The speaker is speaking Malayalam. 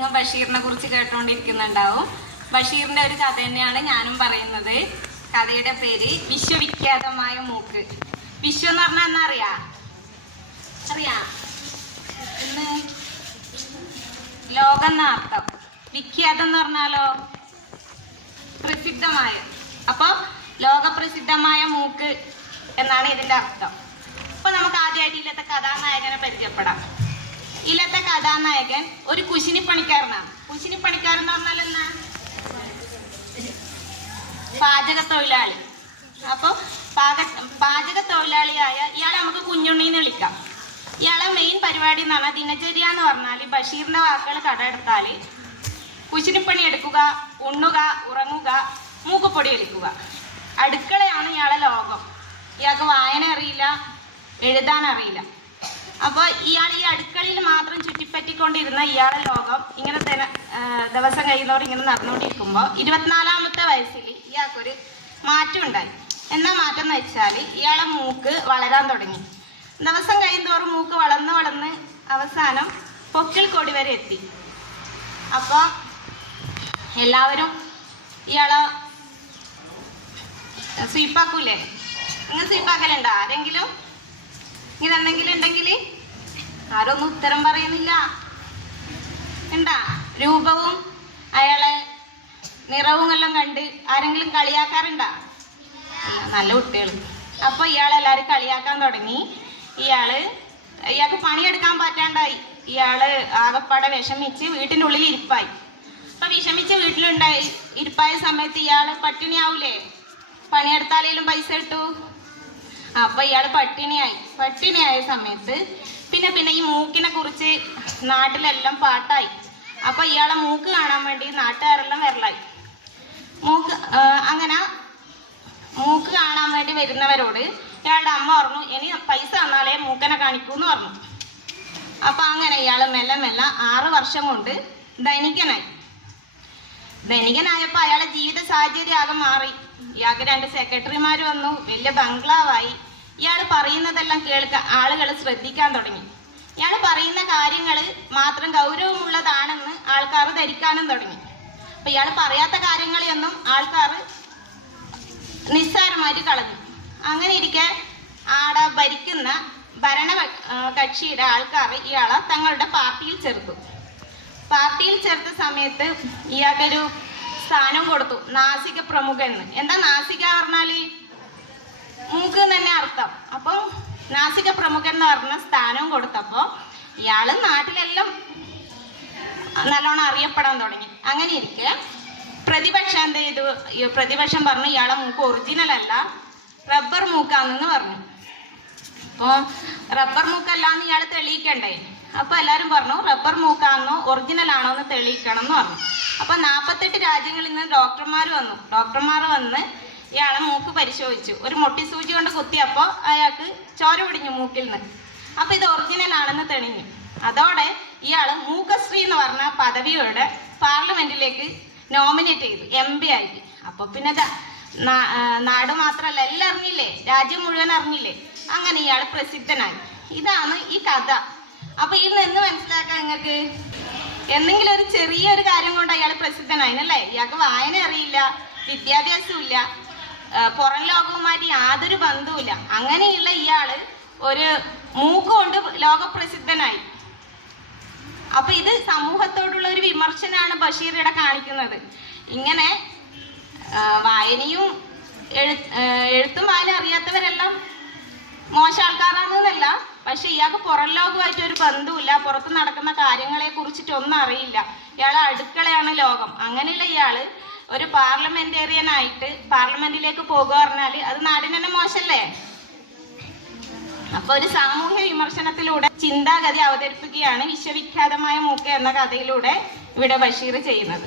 നിങ്ങൾ ബഷീറിനെ കുറിച്ച് കേട്ടുകൊണ്ടിരിക്കുന്നുണ്ടാവും ബഷീറിന്റെ ഒരു കഥ തന്നെയാണ് ഞാനും പറയുന്നത്. കഥയുടെ പേര് വിശ്വവിഖ്യാതമായ മൂക്ക്. വിശ്വ എന്ന് പറഞ്ഞാൽ എന്നാ അറിയാ? അറിയാ? ലോകം അർത്ഥം. വിഖ്യാതം എന്ന് പറഞ്ഞാലോ? പ്രസിദ്ധമായ. അപ്പൊ ലോകപ്രസിദ്ധമായ മൂക്ക് എന്നാണ് ഇതിന്റെ അർത്ഥം. അപ്പൊ നമുക്ക് ആദ്യമായിട്ട് ഇല്ലാത്ത കഥാനായകനെ പരിചയപ്പെടാം. ഇല്ലത്തെ കഥാനായകൻ ഒരു കുശിനി പണിക്കാരനാണ്. കുശിനി പണിക്കാരൻ എന്ന് പറഞ്ഞാൽ എന്നാ പാചക തൊഴിലാളി അപ്പൊ പാക പാചക തൊഴിലാളിയായ ഇയാളെ നമുക്ക് കുഞ്ഞുണ്ണി എന്ന് വിളിക്കാം. ഇയാളെ മെയിൻ പരിപാടി എന്ന് പറഞ്ഞാൽ ദിനചര്യ എന്ന് പറഞ്ഞാൽ ബഷീറിന്റെ വാക്കുകൾ കടമെടുത്താൽ കുശിനിപ്പണി എടുക്കുക ഉണ്ണുക ഉറങ്ങുക മൂക്കുപൊടി എടുക്കുക. അടുക്കളയാണ് ഇയാളെ ലോകം. ഇയാൾക്ക് വായന അറിയില്ല എഴുതാൻ അറിയില്ല. അപ്പോൾ ഇയാൾ ഈ അടുക്കളയിൽ മാത്രം ചുറ്റിപ്പറ്റിക്കൊണ്ടിരുന്ന ഇയാളെ ലോകം ഇങ്ങനെ തന്നെ ദിവസം കഴിയുന്നവർ ഇങ്ങനെ നടന്നുകൊണ്ടിരിക്കുമ്പോൾ ഇരുപത്തിനാലാമത്തെ വയസ്സിൽ ഇയാൾക്കൊരു മാറ്റം ഉണ്ടായി. എന്താ മാറ്റം എന്ന് വെച്ചാൽ ഇയാളെ മൂക്ക് വളരാൻ തുടങ്ങി. ദിവസം കഴിയുന്നതോറും മൂക്ക് വളർന്ന് വളർന്ന് അവസാനം പൊക്കിൾ കൊടി വരെ എത്തി. അപ്പോൾ എല്ലാവരും ഇയാളെ സ്വീപ്പാക്കൂലേ? നിങ്ങൾ സ്വീപ്പാക്കലുണ്ടോ? ആരെങ്കിലും ഇങ്ങനെ എന്തെങ്കിലും ഉണ്ടെങ്കിൽ ആരൊന്നും ഉത്തരം പറയുന്നില്ല. എന്താ? രൂപവും അയാളെ നിറവും എല്ലാം കണ്ട് ആരെങ്കിലും കളിയാക്കാറുണ്ടാ? നല്ല കുട്ടികൾ അപ്പൊ ഇയാളെല്ലാരും കളിയാക്കാൻ തുടങ്ങി. ഇയാൾ ഇയാൾക്ക് പണിയെടുക്കാൻ പറ്റാണ്ടായി. ഇയാൾ ആകപ്പാടെ വിഷമിച്ച് വീട്ടിന്റെ ഉള്ളിൽ ഇരിപ്പായി. അപ്പൊ വിഷമിച്ച് വീട്ടിലുണ്ടായി. ഇരിപ്പായ സമയത്ത് ഇയാൾ പട്ടിണിയാവൂലേ? പണിയെടുത്താലേലും പൈസ കിട്ടൂ? അപ്പൊ ഇയാൾ പട്ടിണിയായി. പട്ടിണിയായ സമയത്ത് പിന്നെ പിന്നെ ഈ മൂക്കിനെ കുറിച്ച് നാട്ടിലെല്ലാം പാട്ടായി. അപ്പൊ ഇയാളെ മൂക്ക് കാണാൻ വേണ്ടി നാട്ടുകാരെല്ലാം വരലായി. മൂക്ക് അങ്ങനെ മൂക്ക് കാണാൻ വേണ്ടി വരുന്നവരോട് ഇയാളുടെ അമ്മ പറഞ്ഞു ഇനി പൈസ തന്നാലേ മൂക്കനെ കാണിക്കൂ എന്ന് പറഞ്ഞു. അപ്പൊ അങ്ങനെ ഇയാൾ മെല്ലെ മെല്ലെ ആറ് വർഷം കൊണ്ട് ധനികനായി. ധനികനായപ്പോ അയാളെ ജീവിത സാഹചര്യം ആകെ മാറി. ഇയാൾക്ക് രണ്ട് സെക്രട്ടറിമാർ വന്നു വലിയ ബംഗ്ലാവായി. ഇയാൾ പറയുന്നതെല്ലാം കേൾക്കാൻ ആളുകൾ ശ്രദ്ധിക്കാൻ തുടങ്ങി. ഇയാൾ പറയുന്ന കാര്യങ്ങൾ മാത്രം ഗൗരവമുള്ളതാണെന്ന് ആൾക്കാർ ധരിക്കാനും തുടങ്ങി. അപ്പൊ ഇയാൾ പറയാത്ത കാര്യങ്ങളെയൊന്നും ആൾക്കാർ നിസ്സാരമായിട്ട് കളഞ്ഞു. അങ്ങനെ ഇരിക്കെ ആടെ ഭരിക്കുന്ന ഭരണ കക്ഷിയുടെ ആൾക്കാർ ഇയാളെ തങ്ങളുടെ പാർട്ടിയിൽ ചേർത്തു. പാർട്ടിയിൽ ചേർത്ത സമയത്ത് ഇയാൾക്കൊരു കൊടുത്തു. നാസിക പ്രമുഖൻ. എന്താ നാസിക പറഞ്ഞാൽ? മൂക്ക് തന്നെ അർത്ഥം. അപ്പം നാസിക പ്രമുഖൻ എന്ന് പറഞ്ഞ സ്ഥാനം കൊടുത്തപ്പോ ഇയാൾ നാട്ടിലെല്ലാം നല്ലോണം അറിയപ്പെടാൻ തുടങ്ങി. അങ്ങനെ ഇരിക്കെ പ്രതിപക്ഷം എന്ത് ചെയ്തു? പ്രതിപക്ഷം പറഞ്ഞു ഇയാളെ മൂക്ക് ഒറിജിനൽ അല്ല റബ്ബർ മൂക്കാന്നെന്ന് പറഞ്ഞു. അപ്പോൾ റബ്ബർ മൂക്കല്ലാന്ന് ഇയാൾ തെളിയിക്കണ്ടേ? അപ്പൊ എല്ലാരും പറഞ്ഞു റബ്ബർ മൂക്കാന്നോ ഒറിജിനൽ ആണോ എന്ന് തെളിയിക്കണം എന്ന് പറഞ്ഞു. അപ്പൊ നാപ്പത്തെട്ട് രാജ്യങ്ങളിൽ നിന്ന് ഡോക്ടർമാർ വന്നു. ഡോക്ടർമാർ വന്ന് ഇയാളെ മൂക്ക് പരിശോധിച്ചു. ഒരു മുട്ടി സൂചി കൊണ്ട് കുത്തിയപ്പോ അയാൾക്ക് ചോര പിടിഞ്ഞു മൂക്കിൽ നിന്ന്. അപ്പൊ ഇത് ഒറിജിനൽ ആണെന്ന് തെളിഞ്ഞു. അതോടെ ഇയാൾ മൂക്കശ്രീ എന്ന് പറഞ്ഞ പദവിയോടെ പാർലമെന്റിലേക്ക് നോമിനേറ്റ് ചെയ്തു. എം പി ആയിട്ട്. അപ്പൊ പിന്നെ നാട് മാത്രല്ല എല്ലാം അറിഞ്ഞില്ലേ? രാജ്യം മുഴുവൻ അറിഞ്ഞില്ലേ? അങ്ങനെ ഇയാൾ പ്രസിദ്ധനായി. ഇതാണ് ഈ കഥ. അപ്പൊ ഇതിൽ നിന്ന് മനസ്സിലാക്കാൻ നിങ്ങൾക്ക്? എന്തെങ്കിലും ഒരു ചെറിയൊരു കാര്യം കൊണ്ട് അയാൾ പ്രസിദ്ധനായിനല്ലേ ഇയാൾക്ക് വായന അറിയില്ല വിദ്യാഭ്യാസമില്ല പുറം ലോകവുമായിട്ട് യാതൊരു ബന്ധവുമില്ല. അങ്ങനെയുള്ള ഇയാൾ ഒരു മൂക്ക് കൊണ്ട് ലോകപ്രസിദ്ധനായി. അപ്പൊ ഇത് സമൂഹത്തോടുള്ള ഒരു വിമർശനമാണ് ബഷീർ ഇവിടെ കാണിക്കുന്നത്. ഇങ്ങനെ വായനയും എഴു എഴുത്തും വായന അറിയാത്തവരെല്ലാം മോശം ആൾക്കാരാണെന്നല്ല പക്ഷെ ഇയാൾക്ക് പുറം ലോകമായിട്ട് ഒരു ബന്ധമില്ല പുറത്ത് നടക്കുന്ന കാര്യങ്ങളെ കുറിച്ചിട്ടൊന്നും അറിയില്ല. ഇയാളെ അടുക്കളയാണ് ലോകം. അങ്ങനെയുള്ള ഇയാൾ ഒരു പാർലമെന്റേറിയനായിട്ട് പാർലമെന്റിലേക്ക് പോകുക പറഞ്ഞാൽ അത് നാടിന് തന്നെ മോശല്ലേ? അപ്പൊ ഒരു സാമൂഹ്യ വിമർശനത്തിലൂടെ ചിന്താഗതി അവതരിപ്പിക്കുകയാണ് വിശ്വവിഖ്യാതമായ മൂക്ക എന്ന കഥയിലൂടെ ഇവിടെ ബഷീർ ചെയ്യുന്നത്.